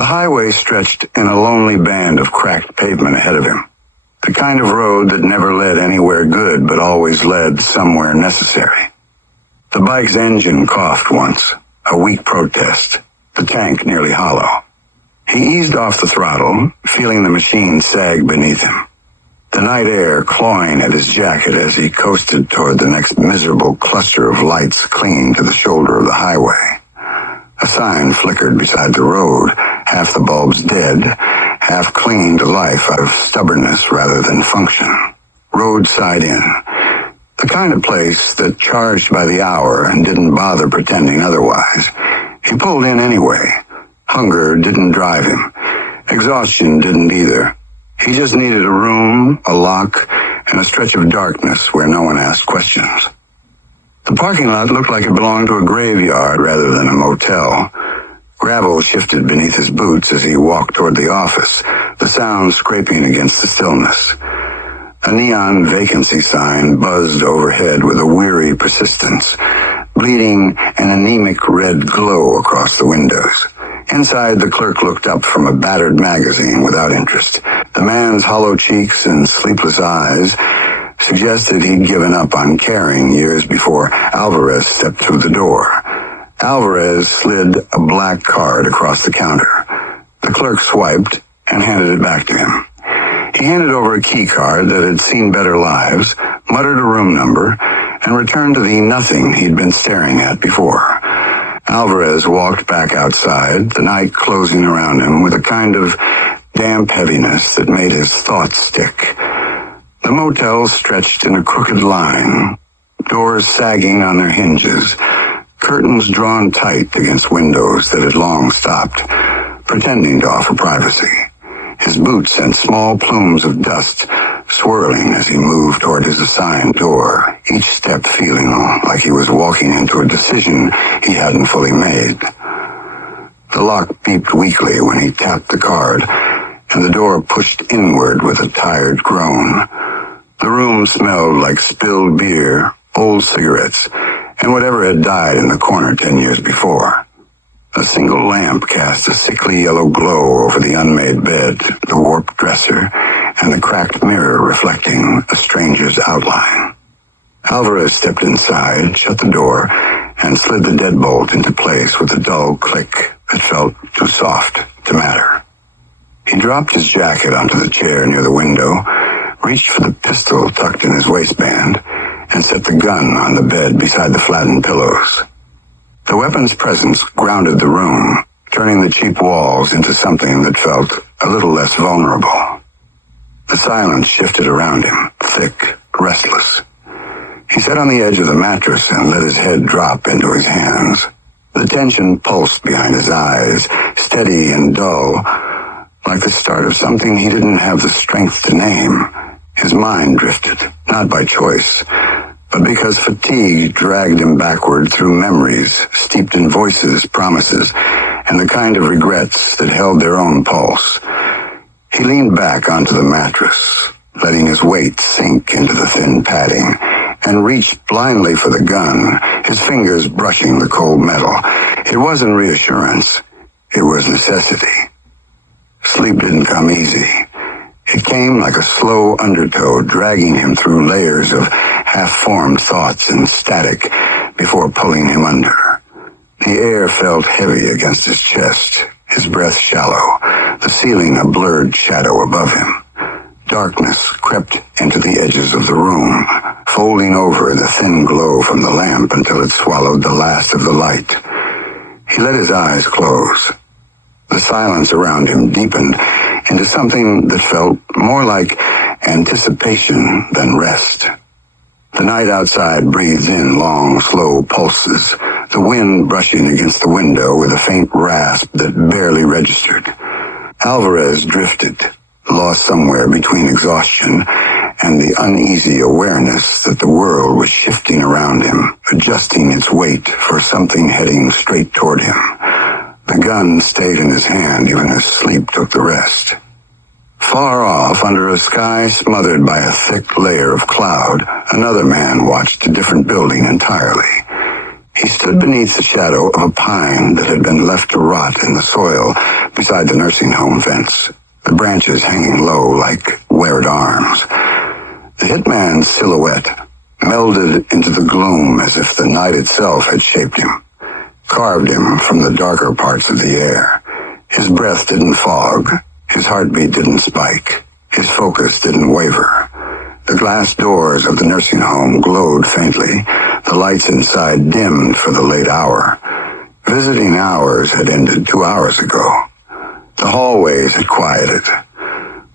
The highway stretched in a lonely band of cracked pavement ahead of him. The kind of road that never led anywhere good, but always led somewhere necessary. The bike's engine coughed once, a weak protest, the tank nearly hollow. He eased off the throttle, feeling the machine sag beneath him. The night air clawing at his jacket as he coasted toward the next miserable cluster of lights clinging to the shoulder of the highway. A sign flickered beside the road, half the bulbs dead, half clinging to life out of stubbornness rather than function. Roadside Inn. The kind of place that charged by the hour and didn't bother pretending otherwise. He pulled in anyway. Hunger didn't drive him. Exhaustion didn't either. He just needed a room, a lock, and a stretch of darkness where no one asked questions. The parking lot looked like it belonged to a graveyard rather than a motel. Gravel shifted beneath his boots as he walked toward the office, the sound scraping against the stillness. A neon vacancy sign buzzed overhead with a weary persistence, bleeding an anemic red glow across the windows. Inside, the clerk looked up from a battered magazine without interest. The man's hollow cheeks and sleepless eyes suggested he'd given up on caring years before Alvarez stepped through the door. Alvarez slid a black card across the counter. The clerk swiped and handed it back to him. He handed over a key card that had seen better lives, muttered a room number, and returned to the nothing he'd been staring at before. Alvarez walked back outside, the night closing around him with a kind of damp heaviness that made his thoughts stick. The motel stretched in a crooked line, doors sagging on their hinges, curtains drawn tight against windows that had long stopped, pretending to offer privacy. His boots sent small plumes of dust swirling as he moved toward his assigned door, each step feeling like he was walking into a decision he hadn't fully made. The lock beeped weakly when he tapped the card, and the door pushed inward with a tired groan. The room smelled like spilled beer, old cigarettes, and whatever had died in the corner 10 years before. A single lamp cast a sickly yellow glow over the unmade bed, the warped dresser, and the cracked mirror reflecting a stranger's outline. Alvarez stepped inside, shut the door, and slid the deadbolt into place with a dull click that felt too soft to matter. He dropped his jacket onto the chair near the window, reached for the pistol tucked in his waistband, and set the gun on the bed beside the flattened pillows. The weapon's presence grounded the room, turning the cheap walls into something that felt a little less vulnerable. The silence shifted around him, thick, restless. He sat on the edge of the mattress and let his head drop into his hands. The tension pulsed behind his eyes, steady and dull, like the start of something he didn't have the strength to name. His mind drifted, not by choice, but because fatigue dragged him backward through memories steeped in voices, promises, and the kind of regrets that held their own pulse. He leaned back onto the mattress, letting his weight sink into the thin padding, and reached blindly for the gun, his fingers brushing the cold metal. It wasn't reassurance. It was necessity. Sleep didn't come easy. It came like a slow undertow, dragging him through layers of half-formed thoughts and static before pulling him under. The air felt heavy against his chest, his breath shallow, the ceiling a blurred shadow above him. Darkness crept into the edges of the room, folding over the thin glow from the lamp until it swallowed the last of the light. He let his eyes close. The silence around him deepened into something that felt more like anticipation than rest. The night outside breathed in long, slow pulses, the wind brushing against the window with a faint rasp that barely registered. Alvarez drifted, lost somewhere between exhaustion and the uneasy awareness that the world was shifting around him, adjusting its weight for something heading straight toward him. The gun stayed in his hand even as sleep took the rest. Far off, under a sky smothered by a thick layer of cloud, another man watched a different building entirely. He stood beneath the shadow of a pine that had been left to rot in the soil beside the nursing home fence, the branches hanging low like weared arms. The hitman's silhouette melded into the gloom as if the night itself had shaped him, carved him from the darker parts of the air. His breath didn't fog, his heartbeat didn't spike, his focus didn't waver. The glass doors of the nursing home glowed faintly, the lights inside dimmed for the late hour. Visiting hours had ended 2 hours ago. The hallways had quieted.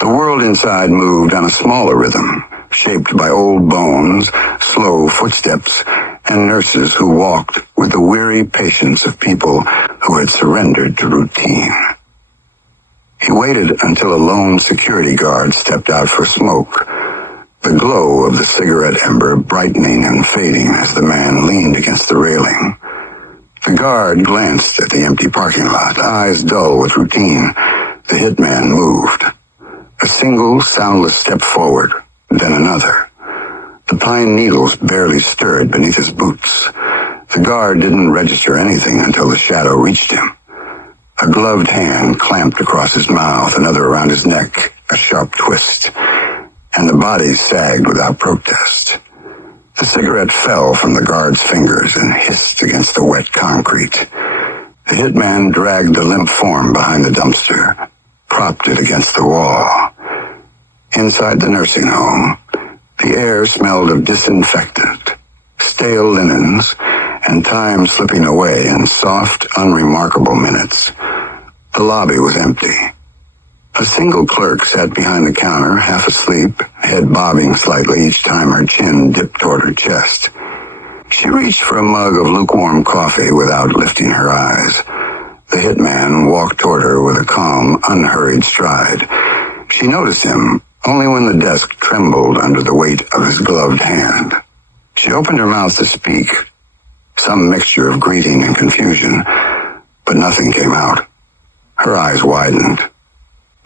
The world inside moved on a smaller rhythm, shaped by old bones, slow footsteps, and nurses who walked with the weary patience of people who had surrendered to routine. He waited until a lone security guard stepped out for smoke, the glow of the cigarette ember brightening and fading as the man leaned against the railing. The guard glanced at the empty parking lot, eyes dull with routine. The hitman moved. A single, soundless step forward, then another. The pine needles barely stirred beneath his boots. The guard didn't register anything until the shadow reached him. A gloved hand clamped across his mouth, another around his neck, a sharp twist, and the body sagged without protest. The cigarette fell from the guard's fingers and hissed against the wet concrete. The hitman dragged the limp form behind the dumpster, propped it against the wall. Inside the nursing home, the air smelled of disinfectant, stale linens, and time slipping away in soft, unremarkable minutes. The lobby was empty. A single clerk sat behind the counter, half asleep, head bobbing slightly each time her chin dipped toward her chest. She reached for a mug of lukewarm coffee without lifting her eyes. The hitman walked toward her with a calm, unhurried stride. She noticed him only when the desk trembled under the weight of his gloved hand. She opened her mouth to speak, some mixture of greeting and confusion, but nothing came out. Her eyes widened.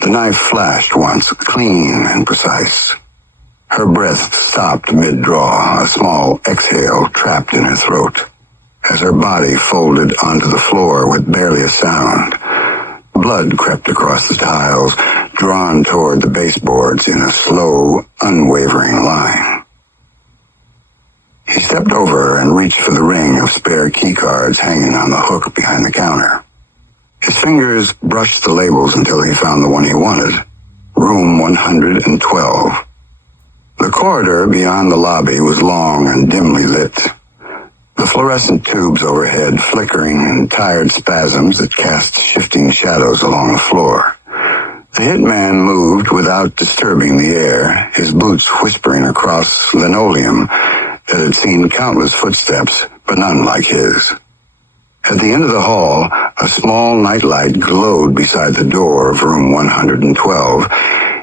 The knife flashed once, clean and precise. Her breath stopped mid-draw, a small exhale trapped in her throat, as her body folded onto the floor with barely a sound. Blood crept across the tiles, drawn toward the baseboards in a slow, unwavering line. He stepped over her and reached for the ring of spare keycards hanging on the hook behind the counter. His fingers brushed the labels until he found the one he wanted, room 112. The corridor beyond the lobby was long and dimly lit. The fluorescent tubes overhead flickering in tired spasms that cast shifting shadows along the floor. The hitman moved without disturbing the air, his boots whispering across linoleum that had seen countless footsteps, but none like his. At the end of the hall, a small nightlight glowed beside the door of room 112,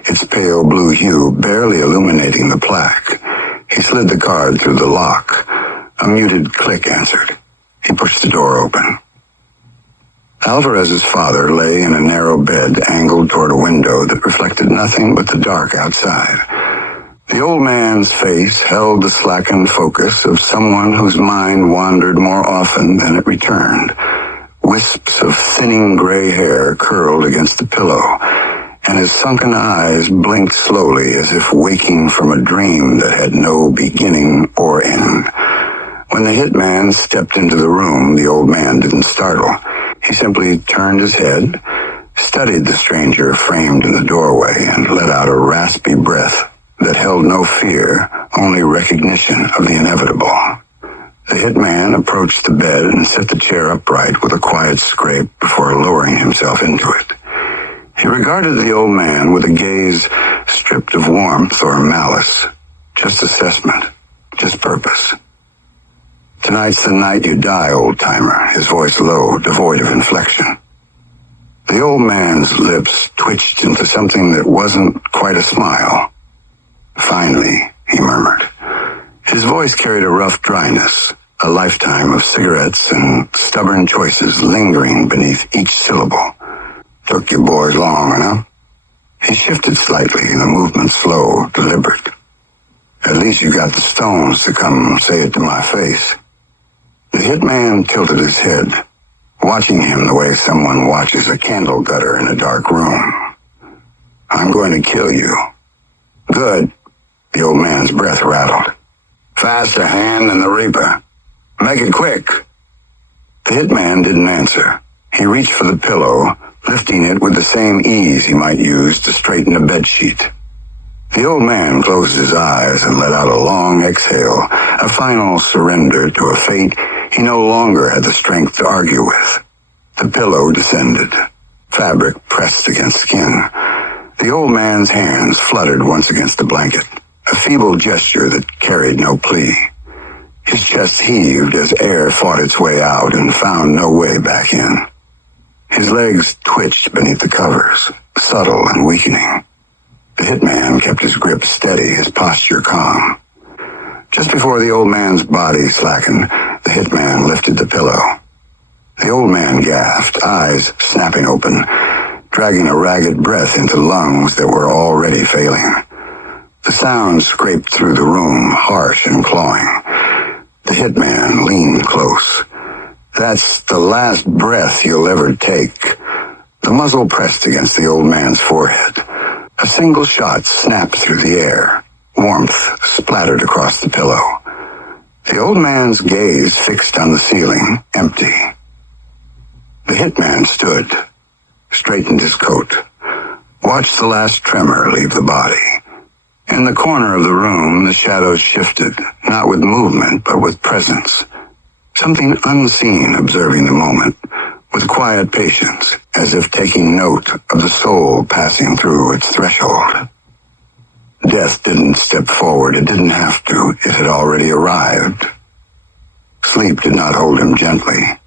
its pale blue hue barely illuminating the plaque. He slid the card through the lock. A muted click answered. He pushed the door open. Alvarez's father lay in a narrow bed angled toward a window that reflected nothing but the dark outside. The old man's face held the slackened focus of someone whose mind wandered more often than it returned. Wisps of thinning gray hair curled against the pillow, and his sunken eyes blinked slowly as if waking from a dream that had no beginning or end. When the hitman stepped into the room, the old man didn't startle. He simply turned his head, studied the stranger framed in the doorway, and let out a raspy breath that held no fear, only recognition of the inevitable. The hitman approached the bed and set the chair upright with a quiet scrape before lowering himself into it. He regarded the old man with a gaze stripped of warmth or malice, just assessment, just purpose. "Tonight's the night you die, old-timer," his voice low, devoid of inflection. The old man's lips twitched into something that wasn't quite a smile. "Finally," he murmured. His voice carried a rough dryness, a lifetime of cigarettes and stubborn choices lingering beneath each syllable. "Took you boys long enough?" He shifted slightly, the movement slow, deliberate. "At least you got the stones to come say it to my face." The hitman tilted his head. watching him the way someone watches a candle gutter in a dark room. "I'm going to kill you." "Good." The old man's breath rattled. "Faster hand than the Reaper. Make it quick." The hitman didn't answer. He reached for the pillow, lifting it with the same ease he might use to straighten a bedsheet. The old man closed his eyes and let out a long exhale, a final surrender to a fate he no longer had the strength to argue with. The pillow descended. Fabric pressed against skin. The old man's hands fluttered once against the blanket, a feeble gesture that carried no plea. His chest heaved as air fought its way out and found no way back in. His legs twitched beneath the covers, subtle and weakening. The hitman kept his grip steady, his posture calm. Just before the old man's body slackened, the hitman lifted the pillow. The old man gasped, eyes snapping open, dragging a ragged breath into lungs that were already failing. The sound scraped through the room, harsh and clawing. The hitman leaned close. "That's the last breath you'll ever take." The muzzle pressed against the old man's forehead. A single shot snapped through the air. Warmth splattered across the pillow. The old man's gaze fixed on the ceiling, empty. The hitman stood, straightened his coat, watched the last tremor leave the body. In the corner of the room, the shadows shifted, not with movement, but with presence. Something unseen observing the moment, with quiet patience, as if taking note of the soul passing through its threshold. Death didn't step forward. It didn't have to. It had already arrived. Sleep did not hold him gently.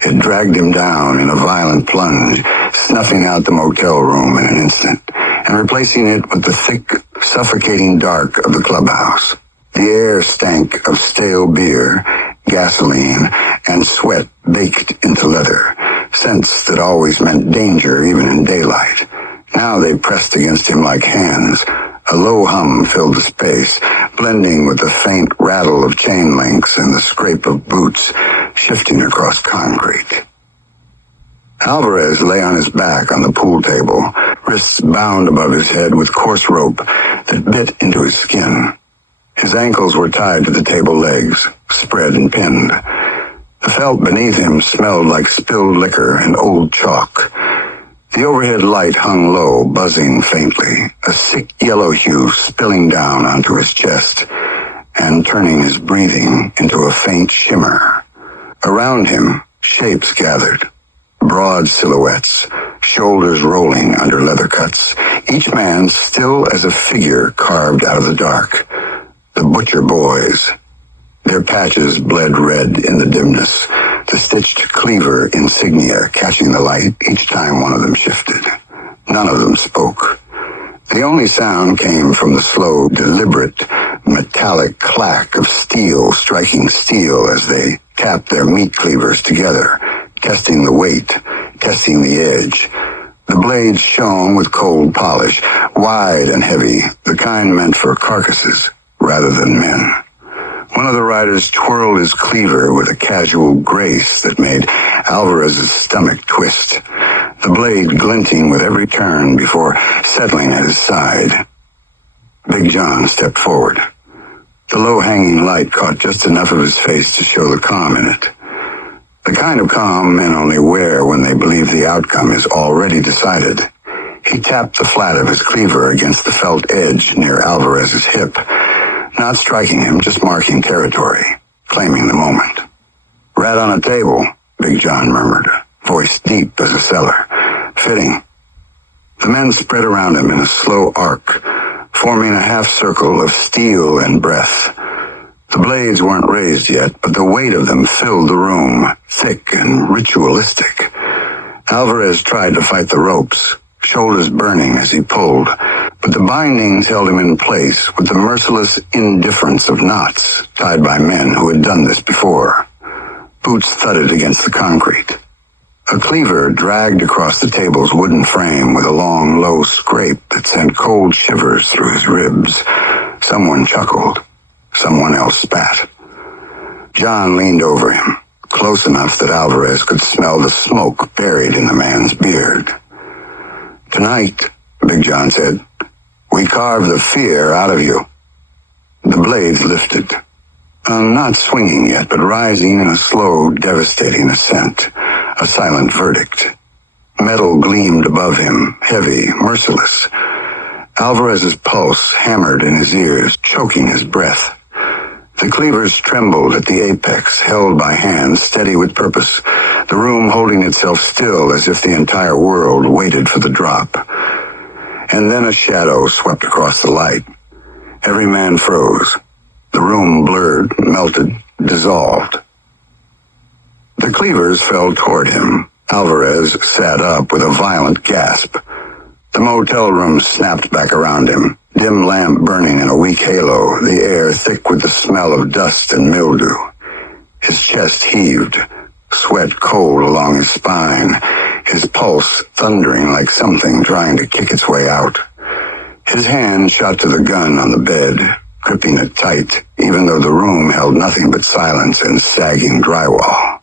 It dragged him down in a violent plunge, snuffing out the motel room in an instant, and replacing it with the thick, suffocating dark of the clubhouse. The air stank of stale beer, gasoline, and sweat baked into leather, scents that always meant danger even in daylight. Now they pressed against him like hands. A low hum filled the space, blending with the faint rattle of chain links and the scrape of boots shifting across concrete. Alvarez lay on his back on the pool table, wrists bound above his head with coarse rope that bit into his skin. His ankles were tied to the table legs, spread and pinned. The felt beneath him smelled like spilled liquor and old chalk. The overhead light hung low, buzzing faintly, a sick yellow hue spilling down onto his chest and turning his breathing into a faint shimmer. Around him, shapes gathered, broad silhouettes, shoulders rolling under leather cuts, each man still as a figure carved out of the dark. The butcher boys. Their patches bled red in the dimness, the stitched cleaver insignia catching the light each time one of them shifted. None of them spoke. The only sound came from the slow, deliberate, metallic clack of steel striking steel as they tapped their meat cleavers together, testing the weight, testing the edge. The blades shone with cold polish, wide and heavy, the kind meant for carcasses rather than men. One of the riders twirled his cleaver with a casual grace that made Alvarez's stomach twist, the blade glinting with every turn before settling at his side. Big John stepped forward. The low-hanging light caught just enough of his face to show the calm in it. The kind of calm men only wear when they believe the outcome is already decided. He tapped the flat of his cleaver against the felt edge near Alvarez's hip, not striking him, just marking territory, claiming the moment. "Rat on a table," Big John murmured, voice deep as a cellar. "Fitting." The men spread around him in a slow arc, forming a half circle of steel and breath. The blades weren't raised yet, but the weight of them filled the room, thick and ritualistic. Alvarez tried to fight the ropes, shoulders burning as he pulled, but the bindings held him in place with the merciless indifference of knots tied by men who had done this before. Boots thudded against the concrete. A cleaver dragged across the table's wooden frame with a long, low scrape that sent cold shivers through his ribs. Someone chuckled. Someone else spat. John leaned over him, close enough that Alvarez could smell the smoke buried in the man's beard. "Tonight," Big John said, "we carve the fear out of you." The blades lifted, not swinging yet, but rising in a slow, devastating ascent, a silent verdict. Metal gleamed above him, heavy, merciless. Alvarez's pulse hammered in his ears, choking his breath. The cleavers trembled at the apex, held by hands steady with purpose, the room holding itself still as if the entire world waited for the drop. And then a shadow swept across the light. Every man froze. The room blurred, melted, dissolved. The cleavers fell toward him. Alvarez sat up with a violent gasp. The motel room snapped back around him, dim lamp burning in a weak halo, the air thick with the smell of dust and mildew. His chest heaved, sweat cold along his spine, his pulse thundering like something trying to kick its way out. His hand shot to the gun on the bed, gripping it tight, even though the room held nothing but silence and sagging drywall.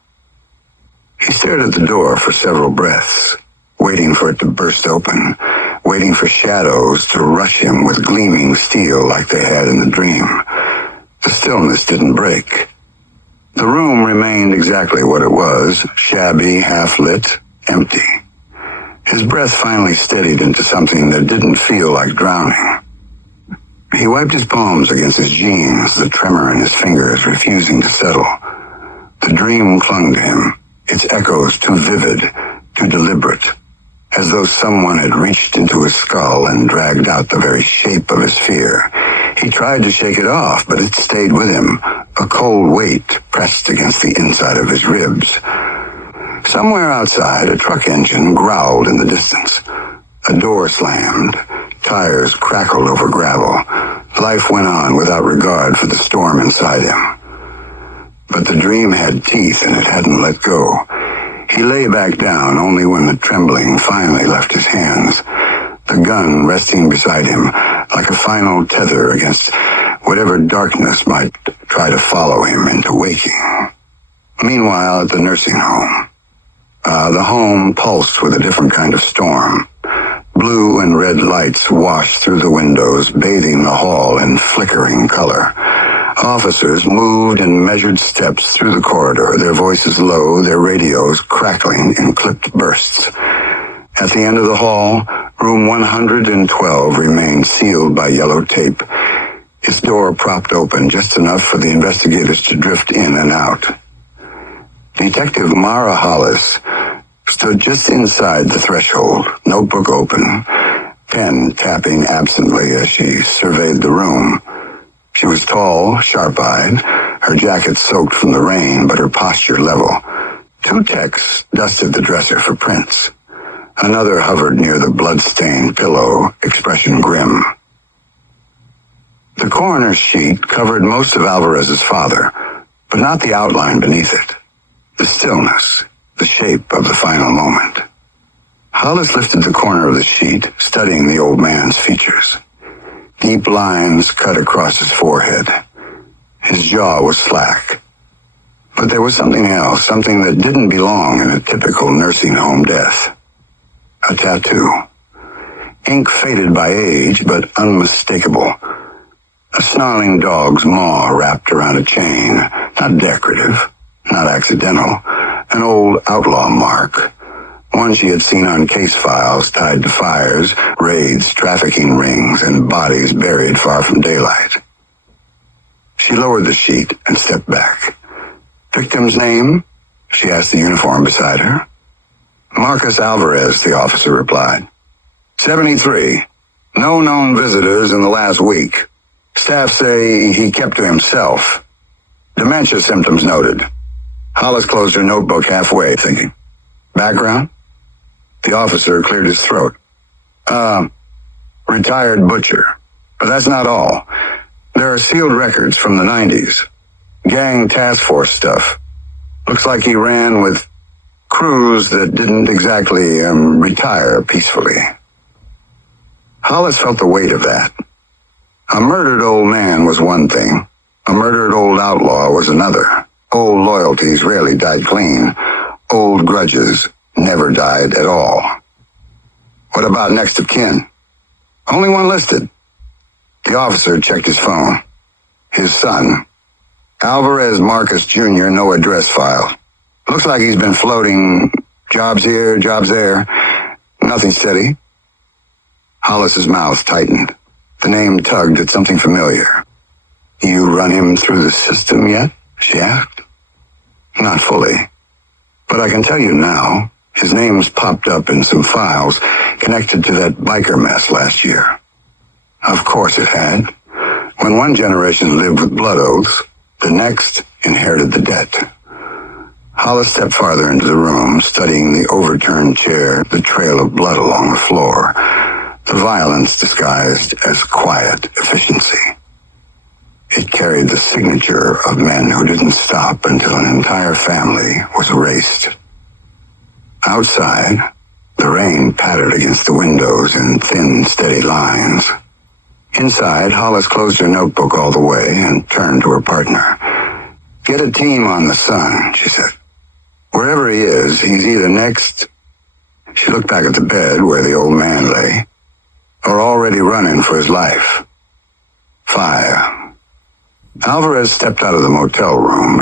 He stared at the door for several breaths, waiting for it to burst open, waiting for shadows to rush him with gleaming steel like they had in the dream. The stillness didn't break. The room remained exactly what it was, shabby, half-lit, empty. His breath finally steadied into something that didn't feel like drowning. He wiped his palms against his jeans, the tremor in his fingers refusing to settle. The dream clung to him, its echoes too vivid, too deliberate, as though someone had reached into his skull and dragged out the very shape of his fear. He tried to shake it off, but it stayed with him, a cold weight pressed against the inside of his ribs. Somewhere outside, a truck engine growled in the distance. A door slammed. Tires crackled over gravel. Life went on without regard for the storm inside him. But the dream had teeth and it hadn't let go. He lay back down only when the trembling finally left his hands, the gun resting beside him like a final tether against whatever darkness might try to follow him into waking. Meanwhile, at the nursing home, the home pulsed with a different kind of storm. Blue and red lights washed through the windows, bathing the hall in flickering color. Officers moved in measured steps through the corridor, their voices low, their radios crackling in clipped bursts. At the end of the hall, room 112 remained sealed by yellow tape, its door propped open just enough for the investigators to drift in and out. Detective Mara Hollis stood just inside the threshold, notebook open, pen tapping absently as she surveyed the room. She was tall, sharp-eyed, her jacket soaked from the rain, but her posture level. Two techs dusted the dresser for prints. Another hovered near the blood-stained pillow, expression grim. The coroner's sheet covered most of Alvarez's father, but not the outline beneath it. The stillness, the shape of the final moment. Hollis lifted the corner of the sheet, studying the old man's features. Deep lines cut across his forehead. His jaw was slack. But there was something else, something that didn't belong in a typical nursing home death. A tattoo. Ink faded by age, but unmistakable. A snarling dog's maw wrapped around a chain, not decorative, not accidental, an old outlaw mark, one she had seen on case files tied to fires, raids, trafficking rings, and bodies buried far from daylight. She lowered the sheet and stepped back. "Victim's name?" she asked the uniform beside her. "Marcus Alvarez," the officer replied. 73. No known visitors in the last week. Staff say he kept to himself. Dementia symptoms noted. Hollis closed her notebook halfway, thinking. "Background?" The officer cleared his throat. Retired butcher. But that's not all. There are sealed records from the 90s. Gang task force stuff. Looks like he ran with crews that didn't exactly retire peacefully. Hollis felt the weight of that. A murdered old man was one thing. A murdered old outlaw was another. Old loyalties rarely died clean. Old grudges never died at all. What about next of kin? Only one listed. The officer checked his phone. His son, Alvarez Marcus Jr., no address file. Looks like he's been floating jobs here, jobs there. Nothing steady. Hollis's mouth tightened. The name tugged at something familiar. You run him through the system yet? She asked. Not fully. But I can tell you now, his name's popped up in some files connected to that biker mess last year. Of course it had. When one generation lived with blood oaths, the next inherited the debt. Hollis stepped farther into the room, studying the overturned chair, the trail of blood along the floor, the violence disguised as quiet efficiency. It carried the signature of men who didn't stop until an entire family was erased. Outside, the rain pattered against the windows in thin, steady lines. Inside, Hollis closed her notebook all the way and turned to her partner. Get a team on the son, she said. Wherever he is, he's either next... She looked back at the bed where the old man lay, or already running for his life. 5. Alvarez stepped out of the motel room